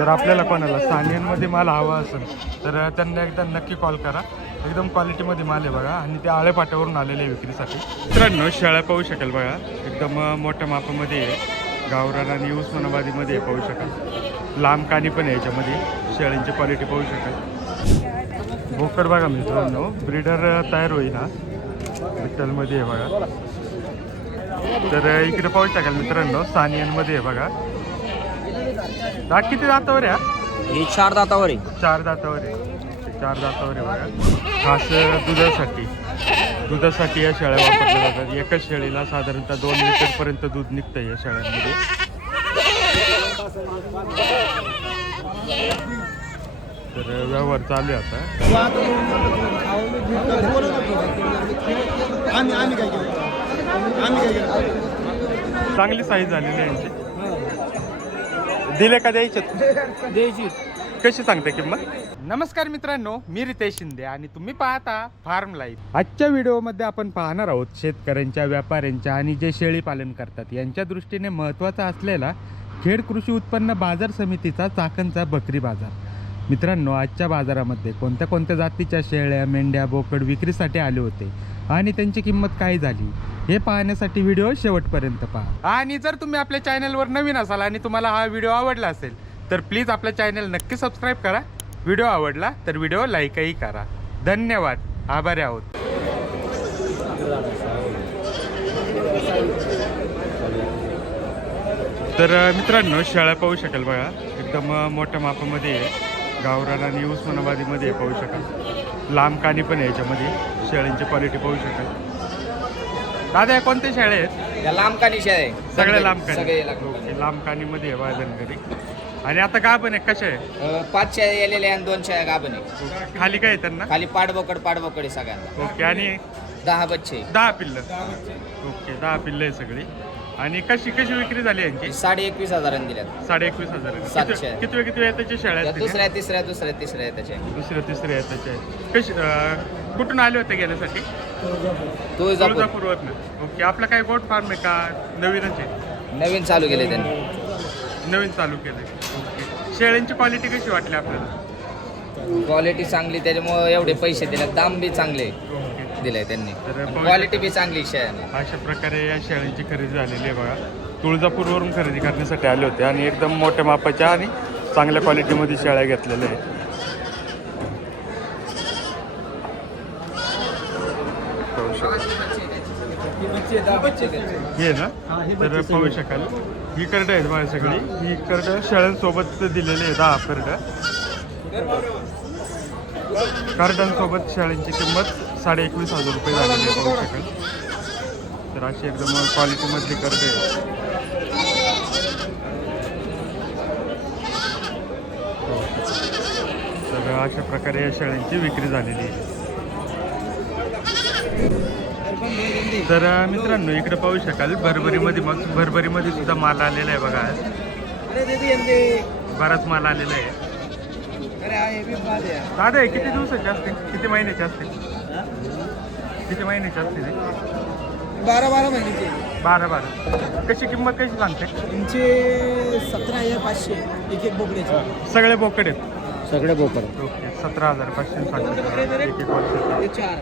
जर आपल्याला कोणाला सानियांमध्ये माल हवा असेल तर त्यांना एकदा नक्की कॉल करा. एकदम क्वालिटीमध्ये माल आहे बघा आणि ते आळेपाट्यावरून आलेले आहे विक्रीसाठी. मित्रांनो शेळ्या पाहू शकाल बघा, एकदम मोठ्या मापामध्ये आहे. गावरान आणि उस्मानाबादीमध्ये आहे, पाहू शकाल. लांब कानी पण आहे याच्यामध्ये. शेळ्यांची क्वालिटी पाहू शकाल. भोकर बघा मित्रांनो, ब्रीडर तयार होईल हा, विठ्ठलमध्ये आहे बघा. तर इकडे पाहू शकाल मित्रांनो, सानियांमध्ये आहे बघा. दात किती दातावर आहे? हे 4 दातावर आहे. 4 दातावर आहे. 4 दातावर आहे बघा. खास दुधासाठी या शेळ्या वापरल्या जातात. एकाच शेळीला साधारणतः 2 लिटरपर्यंत दूध निघतं या शेळ्यांमध्ये. तर व्यवहार चालू आहे आता. चांगली साईज झालेली आहे यांची. दिले का द्यायची? कशी सांगते किंमत? नमस्कार मित्रांनो, मी रितेश शिंदे आणि तुम्ही पाहता फार्म लाईफ. आजच्या व्हिडिओमध्ये आपण पाहणार आहोत शेतकऱ्यांच्या, व्यापाऱ्यांच्या आणि जे शेळी पालन करतात यांच्या दृष्टीने महत्त्वाचा असलेला खेड कृषी उत्पन्न बाजार समितीचा चाकणचा बकरी बाजार. मित्रांनो, आजच्या बाजारामध्ये कोणत्या कोणत्या जातीच्या शेळ्या, मेंढ्या, बोकड विक्रीसाठी आले होते आणि त्यांची किंमत काय झाली हे पाहण्यासाठी व्हिडिओ शेवटपर्यंत पहा. आणि जर तुम्ही आपल्या चॅनलवर नवीन असाल आणि तुम्हाला हा व्हिडिओ आवडला असेल तर प्लीज आपल्या चॅनल नक्की सबस्क्राईब करा. व्हिडिओ आवडला तर व्हिडिओ लाईकही करा. धन्यवाद, आभारी आहोत. तर मित्रांनो शेळ्या पाहू शकाल बघा, एकदम मोठ्या मापामध्ये आहे. गावरान आणि उस्मानाबादीमध्ये पाहू शकाल. लांब कानी पण आहे याच्यामध्ये. शेळ्यांची क्वालिटी पाहू शकाल. दादा या कोणत्या शेळ्या आहेत? या लांब कानी शेळ्या आहे. सगळ्या लांब कानी. सगळे लांब कानीमध्ये आहे बाजारमध्ये. आणि आता गाभण आहे कशा आहे? 5 शेळ्या आलेल्या आणि 2 शेळ्या गाभण आहे. खाली काय आहे त्यांना? खाली पाडबोकड आहे सगळ्यांना. ओके. आणि 10 बच्चे. 10 पिल्लं. ओके, 10 पिल्लं आहे सगळी. आणि कशी विक्री झाली यांची? 21,500 दिल्यात. 21,500. किती त्याच्या शेळ्या आहेत? दुसऱ्या तिसऱ्या त्याच्या. दुसऱ्या तिसऱ्या त्याच्या. कशी कुठून आले होते गेल्यासाठी? तुळजापूरवरनं. ओके. आपला काय गोट फार्म आहे का नवीनच आहे? नवीन चालू केले त्यांनी. नवीन चालू केलंय. ओके. शेळ्यांची क्वालिटी कशी वाटली आपल्याला? क्वालिटी चांगली, त्याच्यामुळे एवढे पैसे दिले. दाम बी चांगले दिले त्यांनी. क्वालिटी बी चांगली शेळ्यांनी. अशा प्रकारे या शेळ्यांची खरेदी झालेली आहे बघा. तुळजापूरवरून खरेदी करण्यासाठी आले होते आणि एकदम मोठ्या मापाच्या आणि चांगल्या क्वालिटीमध्ये शेळ्या घेतलेल्या आहेत. हे ना, तर पाहू शकाल. ही करडं आहेत माझ्या सगळी. ही करडं शेळ्यांसोबत दिलेली आहे. 10 करडं. कार्डांसोबत शेळ्यांची किंमत 21,500 रुपये झालेली आहे, पाहू शकाल. तर अशी एकदम क्वालिटीमधली करडे आहे. तर अशा प्रकारे या शेळ्यांची विक्री झालेली आहे. तर मित्रांनो इकडे पाहू शकाल भरभरीमध्ये सुद्धा माल आलेला आहे बघा. बराच माल आलेला आहे. दादा किती दिवसाचे असते? किती महिन्याचे असते? किती महिन्याचे असते ते? 12 महिन्याचे. 12. कशी किंमत कशी सांगते? तुमचे 17,500 एक बोकड्याचे. सगळे बोकड आहेत? सगळे बोकड. ओके. 17,500 सांगते एक वर्षाचे. 4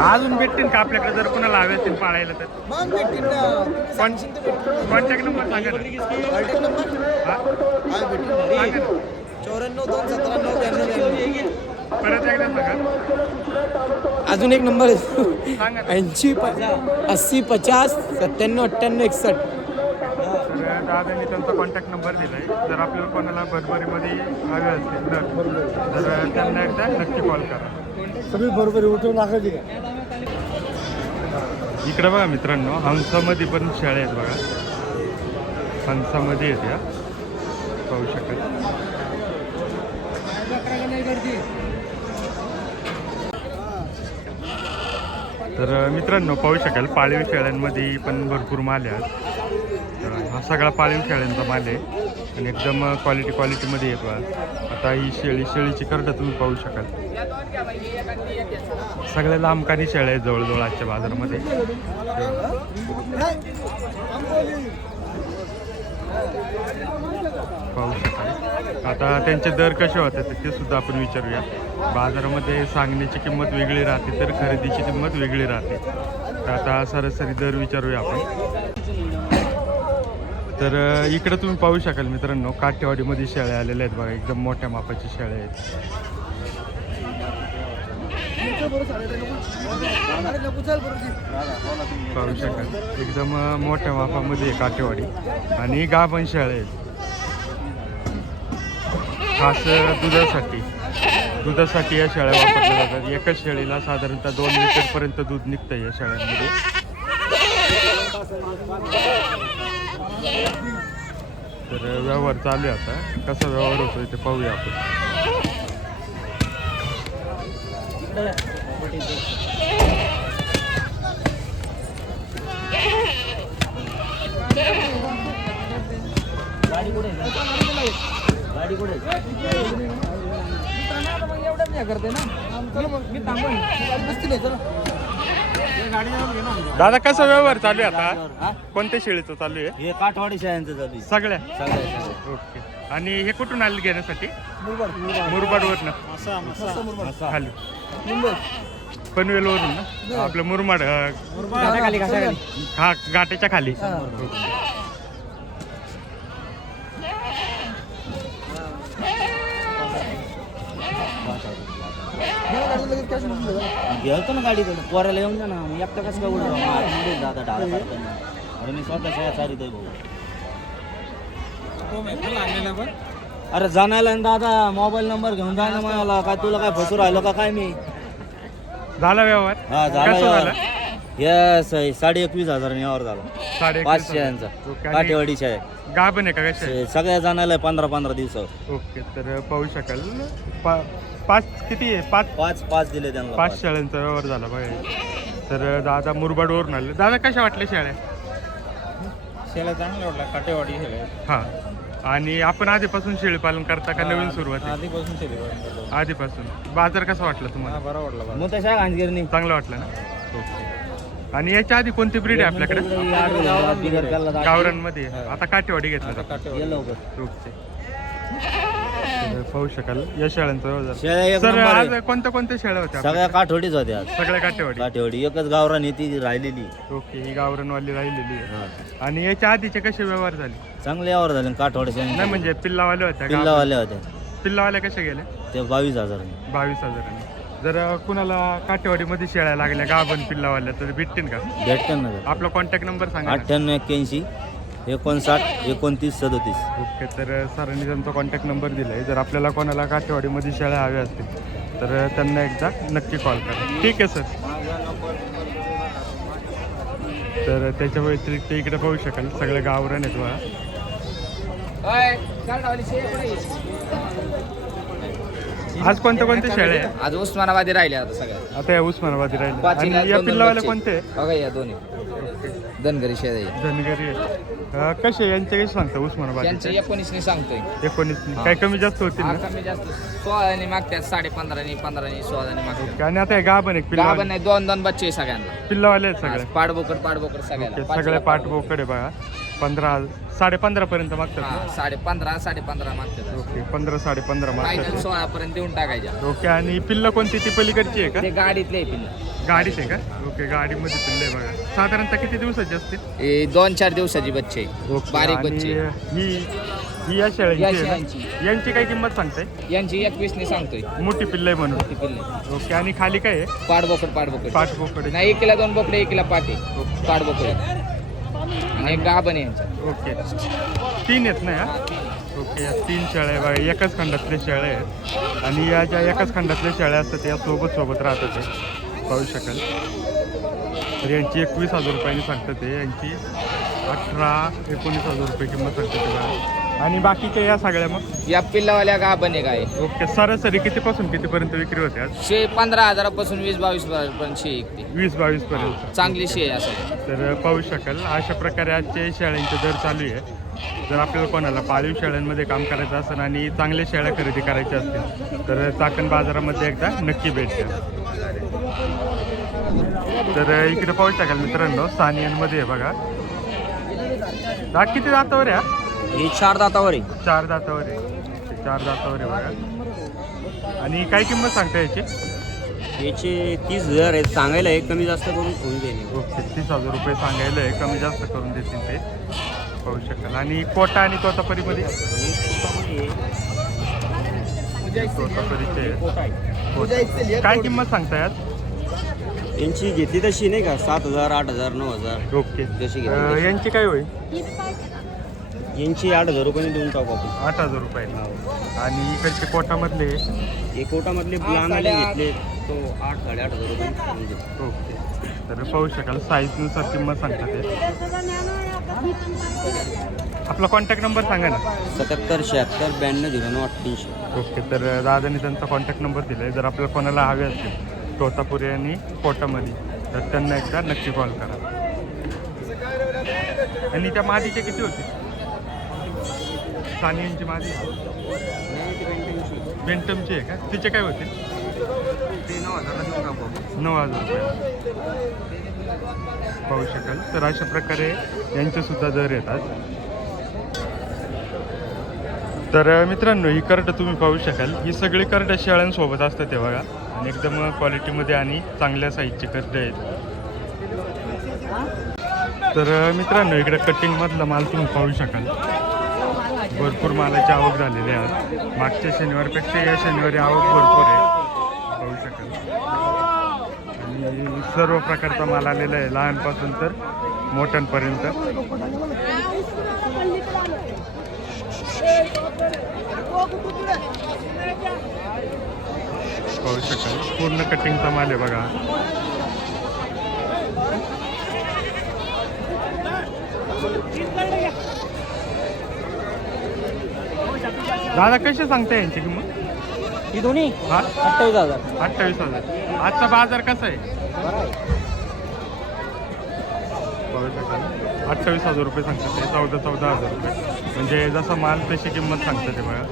अजून भेटतील का आपल्याकडे जर कोणाला हवे असतील पाळायला तर? मग भेटतील ना. कॉन्टॅक्ट नंबर सांगा ना. कॉन्टॅक्ट नंबर हा? हा भेटतील. सांगा ना. 94 2 17 परत एकदा सांगा. अजून एक नंबर आहे. सांगा ना. 80 80 50 97 98 61. तर दादांनी त्यांचा कॉन्टॅक्ट नंबर दिला आहे. जर आपल्याला कोणाला भरभरीमध्ये हवे असतील तर त्यांना एकदा नक्की कॉल करा. सगळी बरोबर उठवून टाकायची का? इकडे बघा मित्रांनो, हंसामध्ये पण शेळ्या आहेत बघा. हंसामध्ये आहेत या, पाहू शकाल. तर मित्रांनो पाहू शकाल पाळीव शेळ्यांमध्ये पण भरपूर माल आहे. तर हा सगळा पाळीव शेळ्यांचा माल आहे आणि एकदम क्वालिटीमध्ये येतो. आता ही शेळीची करडं तुम्ही पाहू शकाल. सगळ्या लांबकानी शेळ्या आहेत जवळजवळ आजच्या बाजारामध्ये. पाहू शकाल. आता त्यांचे दर कसे होते ते सुद्धा आपण विचारूया. बाजारामध्ये सांगण्याची किंमत वेगळी राहते तर खरेदीची किंमत वेगळी राहते. तर आता सरासरी दर विचारूया आपण. तर इकडे तुम्ही पाहू शकाल मित्रांनो, काठेवाडीमध्ये शेळ्या आलेल्या आहेत बघा. एकदम मोठ्या मापाची शेळ्या आहेत. पाहू शकाल एकदम मोठ्या मापामध्ये आहे काठेवाडी. आणि गाभण शेळ्या आहेत खास दुधासाठी या शेळ्या वापरल्या जातात. एकाच शेळीला साधारणतः 2 लिटरपर्यंत दूध निघतं या शेळ्यांमध्ये. तर व्यवहार चालू आहे. आता कसा व्यवहार होतोय ते पाहूया आपण. दादा कसा व्यवहार चालू आहे आता? कोणत्या शेळीचं चालू आहे? हे काठवाडी शाळांचं चालू आहे. सगळ्या सगळ्या ओके. आणि हे कुठून आले घेण्यासाठी? मुरबाडवरनं खाली पनवेलवरून ना आपलं मुरमाड हा घाटाच्या खाली. घेतो ना गाडी पोराला येऊन जा ना. मी एकटा कसं काय उडतो दादा डाळ काढताना. अरे मी स्वतः शाळा चालित आहे भाऊ. अरे जाणायला ना दादा मोबाईल नंबर घेऊन जा ना. मला काय तुला काय फसू राहिलो का काय मी? झाला व्यवहार? हा कसं झाला. झालं? या 21,500 यावर झाला. 5 शेळ्यांचा ओके. काठेवाडीच्या आहे. गाभण आहे का कशा? सगळ्या जाणायला 15-15 दिवसावर. ओके. तर पाहू शकाल 5 किती आहे? 5 दिले त्यांना. 5 शेळ्यांचा व्यवहार झाला बघा. तर दादा मुरबाडवरून आले. दादा कशा वाटल्या शेळ्या? शेळ्या चांगल्या वाटल्या. काटेवाडी शेळ्या हां. आणि आपण आधीपासून शेळी पालन करता का नवीन सुरुवात आहे? आधीपासून शेळी आधीपासून. बाजार कसा वाटला तुम्हाला? बरा वाटला. मग तशा गांजगिरणी चांगला वाटला ना? ओके. आणि याच्या आधी कोणती ब्रीड आहे आपल्याकडे? गावरांमध्ये. आता काठेवाडी घेतलं जातं. ओके. तर पाहू शकाल या शेळ्यांचा व्यवहार. सर आज कोणत्या शेळ्या होत्या? सगळ्या काठवडीच होत्या. सगळ्या काठेवाडी. एकच गावरान आहे ती राहिलेली. ओके. ही गावरानवाली राहिलेली आहे. आणि याच्या आधीचे कसे व्यवहार झाले? चांगले यावर झाले काठवड्याच्या. नाही म्हणजे पिल्लावाले होत्या? पिल्लावाल्या होत्या. पिल्लावाल्या कशा गेल्या? ते 22,000. 22,000. जर कुणाला काठेवाडीमध्ये शेळ्या लागल्या गाभण पिल्लावाल्या तर भेटतील का? भेटतं ना. आपला कॉन्टॅक्ट नंबर सांगा. 9881 59 29 37. ओके. तर सरांनी त्यांचा कॉन्टॅक्ट नंबर दिला आहे. जर आपल्याला कोणाला काठेवाडीमध्ये शेळ्या हव्या असतील तर त्यांना एकदा नक्की कॉल करा. ठीक आहे सर. तर त्याच्या व्यतिरिक्त इकडे पाहू शकाल सगळे गावरान आहेत बघा. आज कोणत्या शेळ्या आहे? आज उस्मानाबादी राहिले आता सगळ्या. आता या उस्मानाबादी राहिले. पाचीला आणि या दोन पिल्लावाले बच्चे. कोणते? बघा या दोन्ही धनगरी शेळ्या. धनगरी कसे यांचे कसे सांगता उस्मानाबाद? त्यांचे 19 सांगतोय. 19 काही कमी जास्त होतील ना? कमी जास्त 16 मागतात. 15.5 15 16 मागतात. आणि आता हे गाभण एक गाभण पिल्लावाले नाही. 2 बच्चे आहे सगळ्यांना. पिल्लावाले आहेत सगळे. पाडबोकड सगळ्याला. ओके. सगळे पाठबोकडे बघा. 15 पर्यंत मागतात ना? 15.5 15.5 मागतात. ओके. 15 15.5 फायनल मागतात. 16 पर्यंत देऊन टाकायच्या. ओके. आणि पिल्ल कोणती? ती पलीकडची आहे का? ते गाडीतले पिल्ल. गाडीच आहे का? ओके. गाडीमध्ये पिल्ल आहे बघा. साधारणतः किती दिवसाची असतील? 2-4 दिवसाची बच्चे. ओके. बारीक आणि बच्चे. ही या शेळ्यांची आहे शेळ्यांची. ना? यांची काय किंमत सांगताय? यांची 21 सांगतोय. मोठी पिल्ल आहे म्हणून. ती पिल्ले. ओके. आणि खाली काय आहे? पाडबोकड पाठबोकडे. नाही. 1 2 बोकडे 1 पाटे. पाडबोकड. आणि एक गाभण आहे यांच्या. ओके. 3 आहेत ना या? ओके. या 3 शेळ्या आहे बघा. एकाच खंडातल्या शेळ्या आहेत. आणि या ज्या एकाच खंडातल्या शेळ्या असतात या सोबत राहतात ते पाहू शकाल. तर यांची 21,000 रुपयांनी सांगतात ते. यांची 18-19,000 रुपये किंमत सांगतात ते बघा. आणि बाकीच्या या सगळ्या मग या पिल्लावाल्या गाभण आहे काय. ओके. सरासरी कितीपासून कितीपर्यंत विक्री होते आज? 15,000 20-22 पर्यंत शे विकते. 20-22 पर्यंत. चांगली शे आहे असं. तर पाहू शकाल अशा प्रकारे आजचे शेळ्यांचे दर चालू आहे. जर आपल्याला कोणाला पाळीव शेळ्यांमध्ये काम करायचं असेल आणि चांगल्या शेळ्या खरेदी करायच्या असतील तर चाकण बाजारामध्ये एकदा नक्की भेट द्या. तर इकडे पाहू शकाल मित्रांनो सानियांमध्ये आहे बघा. किती जातावर या हे 4 दातावर आहे. 4 दातावर आहे. 4 दातावर आहे बघा. आणि काय किंमत सांगता याची? याचे 30,000 आहेत, सांगायला आहे, कमी जास्त करून होऊन जाईल. ओके, 30,000 रुपये सांगायला आहे, कमी जास्त करून देतील ते, पाहू शकाल. आणि कोटा आणि तोतापुरीमध्ये तोतापुरीचे कोटा. काय किंमत सांगताय आज? यांची घेतली तशी नाही का 7,000, 8,000, 9,000. ओके. जशी घेतली यांची काय होईल? यांची 8,000 रुपये देऊन टाकू आपण. 8,000 रुपये. आणि इकडचे कोटामधले? एक कोटामधले लहान आले घेतले तो 8,000-8,500 रुपये देऊन देतो. ओके. तर पाहू शकाल, साईजनुसार किंमत सांगतात ते. आपला कॉन्टॅक्ट नंबर सांगा ना. 77 76 92 09 38. ओके. तर दादाने त्यांचा कॉन्टॅक्ट नंबर दिला आहे. जर आपल्याला कोणाला हवे असतील तोतापुरी आणि कोटामध्ये, तर त्यांना एकदा नक्की कॉल करा. आणि त्या मादीचे किती होते? सानियांची मादी बेंटमची आहे का? तिचे काय होते? ते 9,000 देऊन टाकू. 9,000 रुपये पाहू शकाल. तर अशा प्रकारे यांचेसुद्धा दर येतात. तर मित्रांनो, ही करडं तुम्ही पाहू शकाल, ही सगळी करडं शेळ्यांसोबत असतात ते बघा. आणि एकदम क्वालिटीमध्ये आणि चांगल्या साईजचे करडे आहेत. तर मित्रांनो, इकडे कटिंगमधला माल तुम्ही पाहू शकाल, भरपूर मालाची आवक झालेली आहे. मागच्या शनिवारपेक्षा या शनिवारी आवक भरपूर आहे, पाहू शकाल. आणि सर्व प्रकारचा माल आलेला आहे, लहानपासून तर मोठ्यांपर्यंत. पाहू शकाल, पूर्ण कटिंगचा माल आहे बघा. दादा कसे सांगता यांची किंमत? ही दोन्ही हा, 28,000. 28,000. आजचा बाजार कसा आहे? पाहू शकाल, 28,000 रुपये सांगतात ते. 14,000 रुपये म्हणजे जसा माल तशी किंमत सांगतात ते बघा.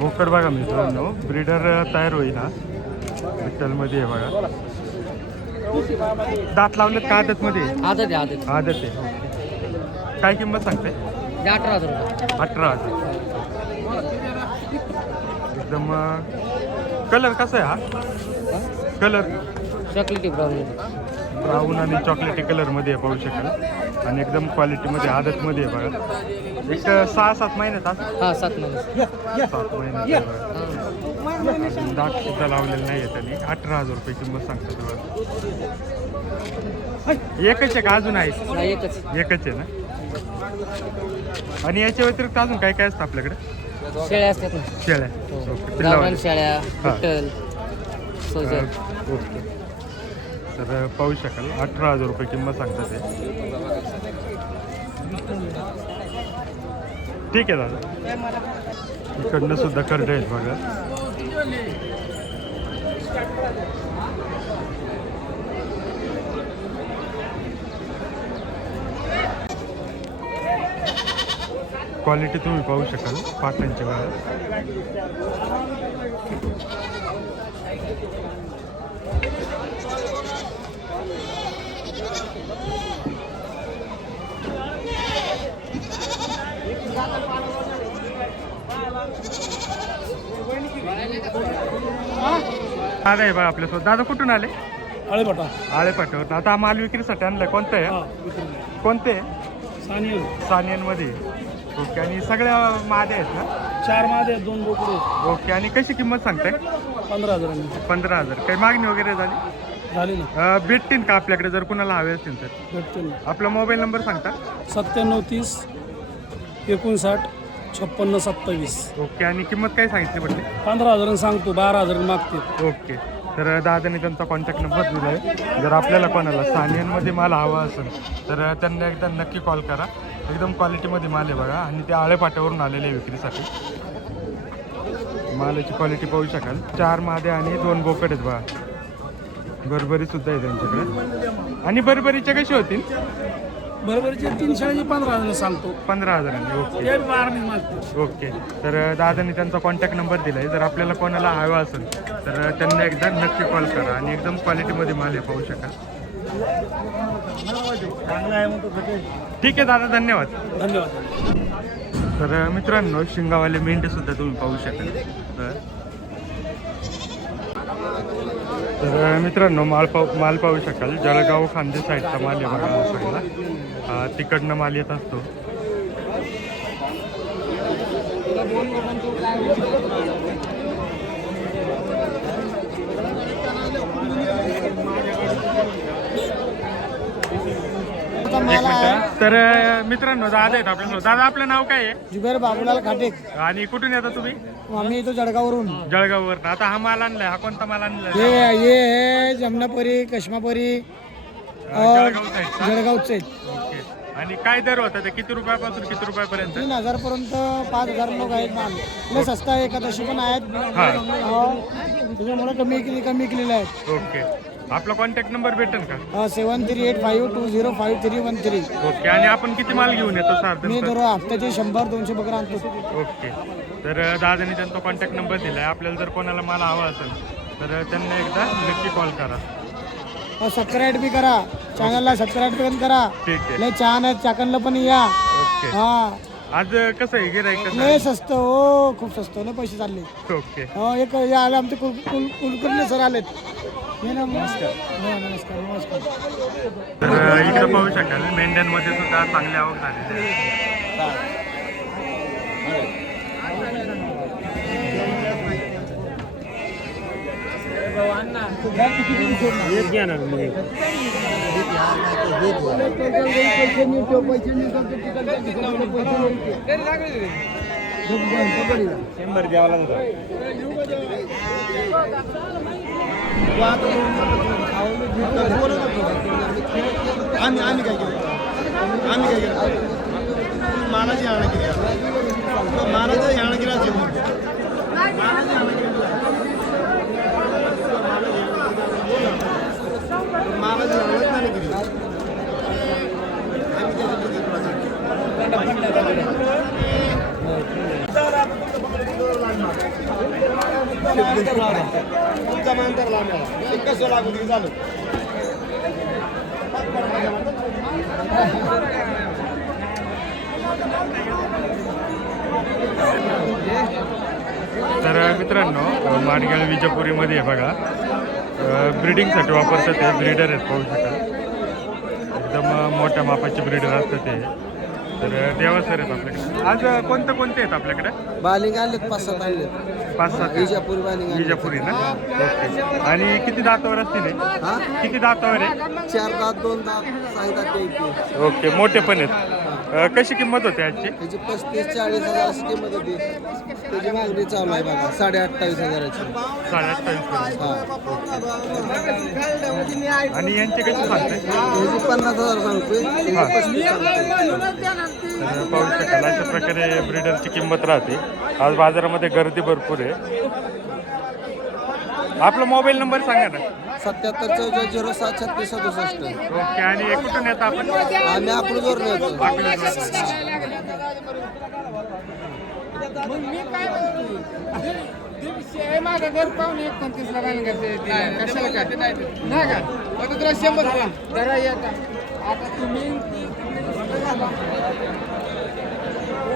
भोकर बघा मित्रांनो, ब्रीडर तयार होईल हा. विठ्ठलमध्ये आहे बघा. दात लावलेत का आदतमध्ये? आदत आहे. आदत आहे. काय किंमत सांगते? 18,000 रुपये. 18,000. एकदम कलर कसा आहे हा? कलर चॉकलेटी ब्राऊन. ब्राऊन आणि चॉकलेटी कलरमध्ये आहे, पाहू शकाल. आणि एकदम क्वालिटीमध्ये आदतमध्ये आहे बघा. एक 6-7 महिन्यात असं. हां, 7 महिने. 7 महिन्यात दात सुद्धा लावलेलं नाही आहे त्यांनी. 18,000 रुपये किंमत सांगतात बघा. एकच आहे का अजून आहे? नाही, एकच. एकच आहे ना. आणि याच्या व्यतिरिक्त अजून काय काय असतं आपल्याकडे? शेळ्या असतात ना. शेळ्या. ओके. गावरान शेळ्या, हां. विठ्ठल, सोजर. ओके. तर पाहू शकाल, 18,000 रुपये किंमत सांगतात ते. ठीक आहे दादा. इकडनं सुद्धा करडे आहेत बघा. क्वालिटी तुम्ही पाहू शकाल पाटांची बघा. दादा आहे बघा आपल्यासोबत. दादा कुठून आले? आळेपाटा. आळेपाट्यावर. आता माल विक्रीसाठी आणलाय. कोणतं आहे? कोणते? सानियनमध्ये. ओके. आणि सगळ्या मादे आहेत ना? 4 मादे, 2 बोकडे. ओके. आणि कशी किंमत सांगताय? 15,000. 15,000. काही मागणी वगैरे झाली? झाली ना. भेटतील का आपल्याकडे जर कुणाला हवे असतील तर? भेटतील ना. आपला मोबाईल नंबर सांगता? 97 30 59 56 27. ओके. आणि किंमत काय सांगितली म्हटली? 15,000 सांगतो, 12,000 मागते. ओके. तर दादाने त्यांचा कॉन्टॅक्ट नंबर दिला आहे. जर आपल्याला कोणाला सानियनमध्ये माल हवा असेल तर त्यांना एकदा नक्की कॉल करा. एकदम क्वालिटीमध्ये माल आहे बघा. आणि ते आळेपाट्यावरून आलेले आहे विक्रीसाठी. मालाची क्वालिटी पाहू शकाल. 4 मादे आणि 2 बोकड आहेत बघा. बरबरी सुद्धा आहे त्यांच्याकडे. आणि बरबरीच्या कशी होतील? बरोबरचे 3 शाळेचे 15,000 सांगतो 15,000. ओके ते 12 मागतो. ओके. तर दादांनी त्यांचा कॉन्टॅक्ट नंबर दिला आहे. जर आपल्याला कोणाला हवा असेल तर त्यांना एकदा नक्की कॉल करा आणि एकदम क्वालिटीमध्ये माल आहे, पाहू शकाल. ठीक आहे दादा, धन्यवाद. धन्यवाद. तर मित्रांनो, शिंगावाले मेंढे सुद्धा तुम्ही पाहू शकाल. तर मित्रांनो, माल पाहू शकाल. जळगाव खांदे साईडचा माल आहे बघा हा सगळा. तिकडनं माल येत असतो. तर मित्रांनो, दादा आहेत आपल्यासोबत. दादा, आपलं नाव काय आहे? जुबेर बाबूलाल खाटे. आणि कुठून येता तुम्ही? आम्ही इथं जळगाववरून. जळगाववर. आता हा माल आणलाय, हा कोणता माल आणलाय? ये है जमनापुरी, कश्मापुरी और जळगाव साईडचा. जळगावचे. ओके. आणि काय दर होता ते? किती रुपयापासून किती रुपयापर्यंत? 3,000 पर्यंत 5,000 लोक आहेत माल. लय सस्ता आहे, एकादशी पण आहेत. हा. त्याच्यामुळे कमी केलेले आहेत. ओके. आपला कॉन्टॅक्ट नंबर भेटेल का? 7385205313. ओके. आणि आपण किती माल घेऊन येतो साधारण? मी दर हप्त्याचे 100-200 बकरा आणतो. ओके. तर दादाने त्यांचा कॉन्टॅक्ट नंबर दिला आहे. आपल्याला जर कोणाला माल हवा असेल तर त्यांना एकदा नक्की कॉल करा. सबस्क्राईब बी करा, चॅनलला सबस्क्राईब पण करा. ठीक आहे. लय छान आहेत, चाकणला पण या. ओके. हा, आज कसं आहे गिराईक कसं लय आहे? स्वस्त हो, खूप स्वस्त. लय पैसे चालले. ओके. हो, एक हे आले आमचे कुलकर्णी सर आलेत. हे ना, नमस्कार. नमस्कार. तर इकडं पाहू शकाल मेंढ्यांमध्ये सुद्धा चांगली आवक झालेली आहे. आम्ही काय केलं मालाची आणा केली मालाचं आणा केला मालाची आणत नाही केली तुमचा मानतर लावण्याला 100 लाख होती झालं. तर मित्रांनो, माडगाव विजापुरीमध्ये आहे बघा. ब्रीडिंगसाठी वापरतात ते ब्रीडर आहेत, पाहू शकाल. एकदम मोठ्या मापाचे ब्रीडर असतात ते. तर देवा सर आहेत आपल्याकडे. आज कोणते आहेत आपल्याकडे? बालिंग आणलेत 5-7 आणलेत. 5-7 विजापुरी बालिंग. विजापुरी ना? ओके. आणि किती दातावर असतील हे? किती दातावर आहे? 4 दात 2 दात सांगतात ते. ओके. मोठे पण आहेत. कशी किंमत होते आजची? त्याची 35-40 हजार अशी किंमत होती. त्याची मागणी चालू आहे बघा 28,500ची. 28,000. आणि यांचे कसे सांगते? त्याची 50,000 सांगतोय. त्याची 35,000 सांगतोय. तर पाहू शकाल अशा प्रकारे ब्रीडरची किंमत राहते. आज बाजारामध्ये गर्दी भरपूर आहे. आपला मोबाईल नंबर सांगा ना. 77-44-07-36-67. ओके. आणि कुठून येतं आपण? आम्ही अकलूजवरून येतो. माझं घर पाहुणे 29 लाखाने करते कशाला काय नाही का आता तुला 100 जरा येता आता तुम्ही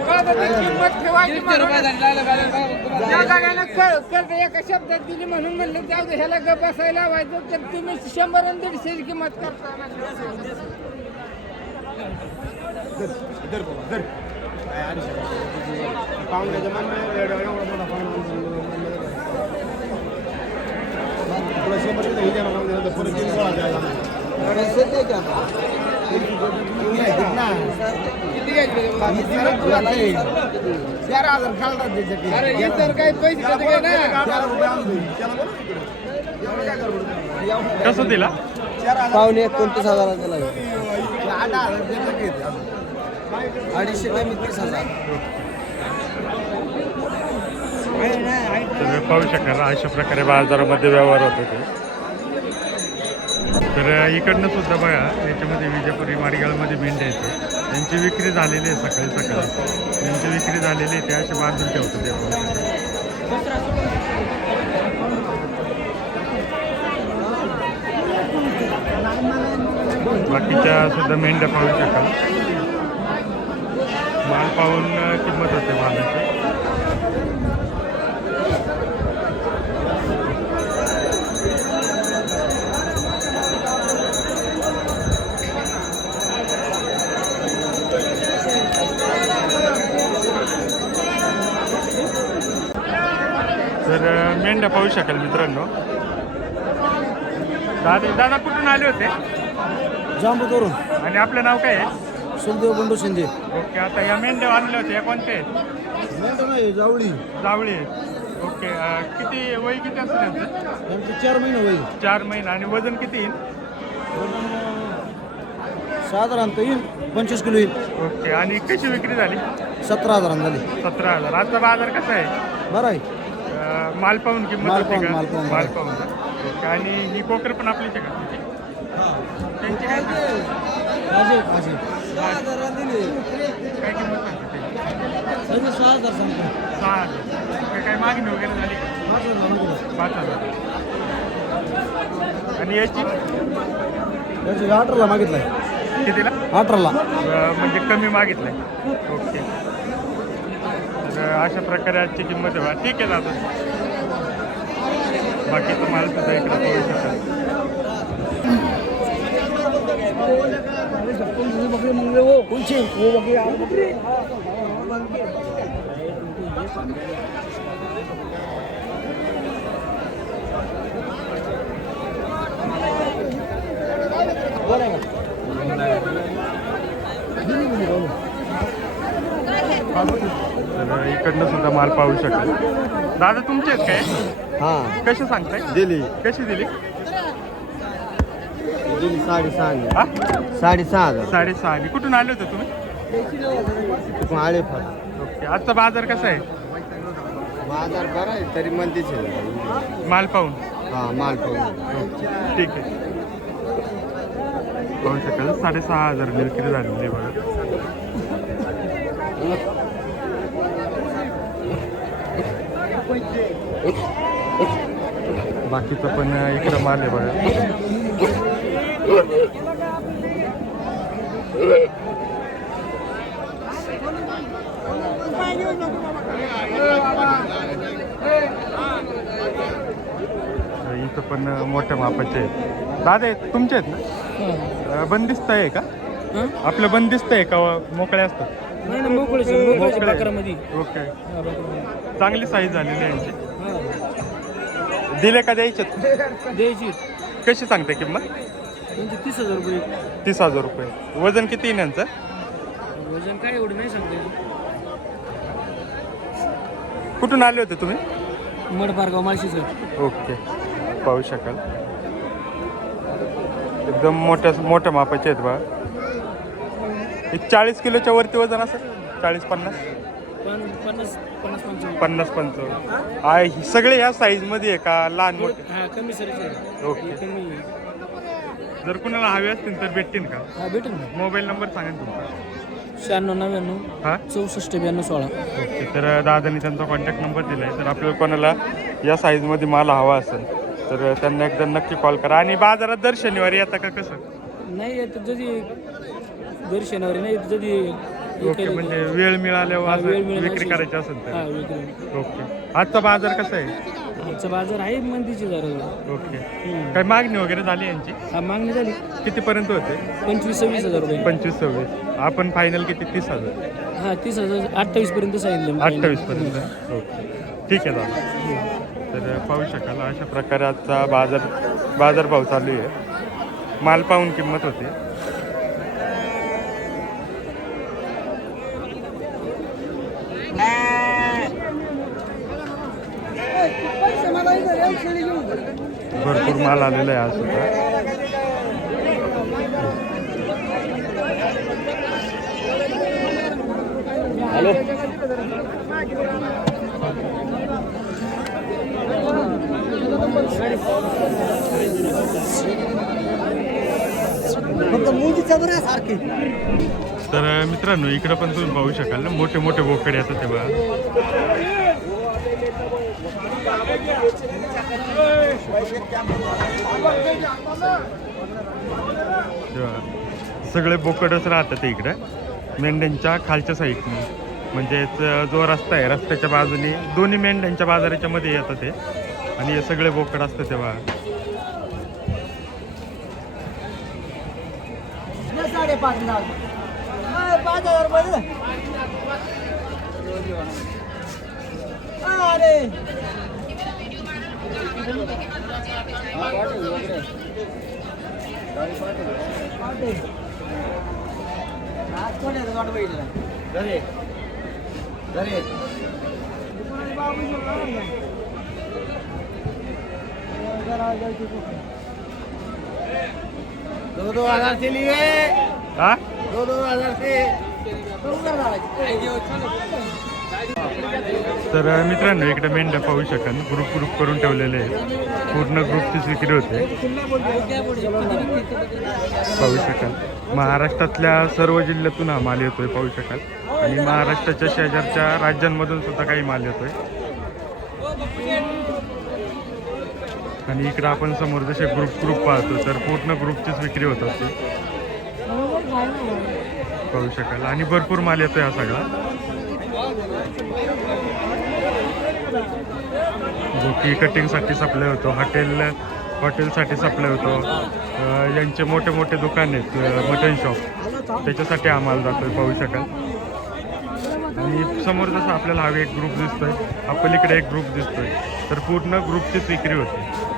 किंमत ठेवायची एका शब्दात दिली म्हणून म्हणलं जाऊ दे ह्याला गप बसायला लावायचं तर तुम्ही 100 आणि 150 किंमत करता. पाहुण्याच्या काही पैसे कसं दिला? पावणे 29,000 लागेल. 250 काय 30,000. तुम्ही पाहू शकाल अशा प्रकारे बाजारामध्ये व्यवहार होत होते. तर इकडनं सुद्धा बघा याच्यामध्ये विजापुरी मारिगाळमध्ये मेंढ्या येते त्यांची विक्री झालेली आहे सकाळी त्यांची विक्री झालेली आहे ते असे बांधून ठेवतो ते बाकीच्या सुद्धा मेंढ्या पाहू शकाल माल पाहून किंमत होते मालाची तर मेंढ्या पाहू शकाल मित्रांनो दादा कुठून आले होते जांबू करून आणि आपलं नाव काय आहे सुलदेव बंडू शिंदे ओके आता या मेंढ्या आणल्या होत्या या कोणत्या आहेत नाही जावळी जावळी ओके किती वय किती असतं त्यांचं त्यांचे 4 महिने होईल 4 महिने आणि वजन किती येईल साधारणतः येईल 25 किलो येईल ओके आणि कशी विक्री झाली 17,000 झाली 17,000 आजचा बाजार कसा आहे बरं आहे माल पाहून किंमत माल होती पाहून, का माल पाहून. माल पाहून का? ओके आणि ही कोकर पण आपलीच आहे का त्यांची काय काय किंमत सांगते त्यांची? 6,000 सांगतो 6,000 ओके काय मागणी वगैरे झाली का 5,000 आणि याची त्याची 18ला मागितलाय कितीला 18ला म्हणजे कमी मागितलंय ओके तर अशा प्रकारे आजची किंमत आहे बा ठीक आहे दादा बाकीचं माल सुद्धा इकडे पाहू शकाल तर इकडनं सुद्धा माल पाहू शकाल दादा तुमचे आहेत काय हां कसे सांगताय दिली कशी दिली दिली 6,500 हा 6,500 6,500 कुठून आले होते तुम्ही आले फार ओके आजचा बाजार कसा आहे बाजार बरा आहे तरी म्हणतेच माल पाहून हां माल पाहून ठीक आहे पाहू शकाल 6,500 विक्री झालेली आहे बघा बाकीचं पण इकडं माल आहे बघा इथं पण मोठ्या मापाचे आहेत दादा तुमचे आहेत ना बंदिस्त आहे का आपलं बंदिस्त आहे का मोकळे असतात ओके चांगली साईज झालेली आहे यांची दिले का द्यायच्यात द्यायची कशी सांगते किंमत म्हणजे 30,000 रुपये 30,000 रुपये वजन किती आहे यांचं वजन काय एवढं नाही सांगते कुठून आले होते तुम्ही मडपारगाव माळशीचं ओके पाहू शकाल एकदम मोठ्या मापाचे आहेत बा एक 40 किलोच्या वरती वजन असेल 40-50 50-55 सगळे ह्या साईज मध्ये आहे का लहान मोठे हा कमी सर ओके कमी जर कुणाला हवे असतील तर भेटतील का हा भेटेल ना मोबाईल नंबर सांगा तुमचा 9699 हा 649216 ओके तर दादानी त्यांचा कॉन्टॅक्ट नंबर दिला आहे तर आपल्याला कोणाला या साईजमध्ये माल हवा असेल तर त्यांना एकदा नक्की कॉल करा आणि बाजारात दर शनिवारी येतं का कसं नाही येत जरी दर शनिवारी नाही येत जरी ओके म्हणजे वेळ मिळाल्यावर असं विक्री करायची असेल तर ओके आजचा बाजार कसा आहे आजचा बाजार आहे मंदीची जरा ओके काही मागणी वगैरे झाली यांची हा मागणी झाली कितीपर्यंत होते 25-26,000 रुपये 25-26 आपण फायनल किती 30,000 हा 30,000 28 पर्यंत सांगितलं 28 पर्यंत ओके ठीक आहे दादा तर पाहू शकाल अशा प्रकारे आजचा बाजारभाव चालू आहे माल पाहून किंमत होते भरपूर माल आलेला आहे आज सुद्धा हॅलो तर मित्रांनो इकडं पण तुम्ही पाहू शकाल ना, मोठे मोठे बोकडे येतात तेव्हा. सगळे बोकडच राहतात इकडं मेंढ्यांच्या खालच्या साईडने. म्हणजेच जो रस्ता आहे रस्त्याच्या बाजूने दोन्ही मेंढ्यांच्या बाजाराच्या मध्ये येतात ते, आणि हे सगळे बोकड असतात तेव्हा. हा? तर मित्रांनो इकडे मेंढ्या पाहू शकाल, ग्रुप ग्रुप करून ठेवलेले आहेत. पूर्ण ग्रुपचीच विक्री होते पाहू शकाल. महाराष्ट्रातल्या सर्व जिल्ह्यातून हा माल येतोय पाहू शकाल, आणि महाराष्ट्राच्या शेजारच्या राज्यांमधून सुद्धा काही माल येतोय. आणि इकडे आपण समोर जसे ग्रुप ग्रुप पाहतो तर पूर्ण ग्रुपचीच विक्री होत असते पाहू शकाल. आणि भरपूर माल येतोय हा सगळा. जो की कटिंगसाठी सप्लाय होतो, हॉटेलसाठी सप्लाय होतो. यांचे मोठे मोठे दुकान आहेत, मटन शॉप, त्याच्यासाठी हा माल जातोय पाहू शकाल. आणि समोर जसं आपल्याला हा एक ग्रुप दिसतोय, हा पलीकडे एक ग्रुप दिसतोय, तर पूर्ण ग्रुपचीच विक्री होते.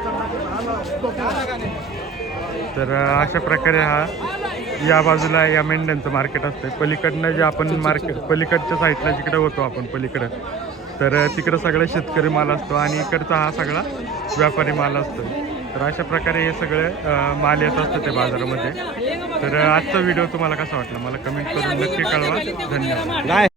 तर अशा प्रकारे हा या बाजूला या मेंढ्यांचं मार्केट असतं. पलीकडनं जे आपण मार्केट पलीकडच्या साईडला जिकडे होतो आपण पलीकडं, तर तिकडं सगळं शेतकरी माल असतो आणि इकडचा हा सगळा व्यापारी माल असतो. तर अशा प्रकारे हे सगळे माल येत असतं ते बाजारामध्ये. तर आजचा व्हिडिओ तुम्हाला कसा वाटला मला कमेंट करून नक्की कळवा. धन्यवाद.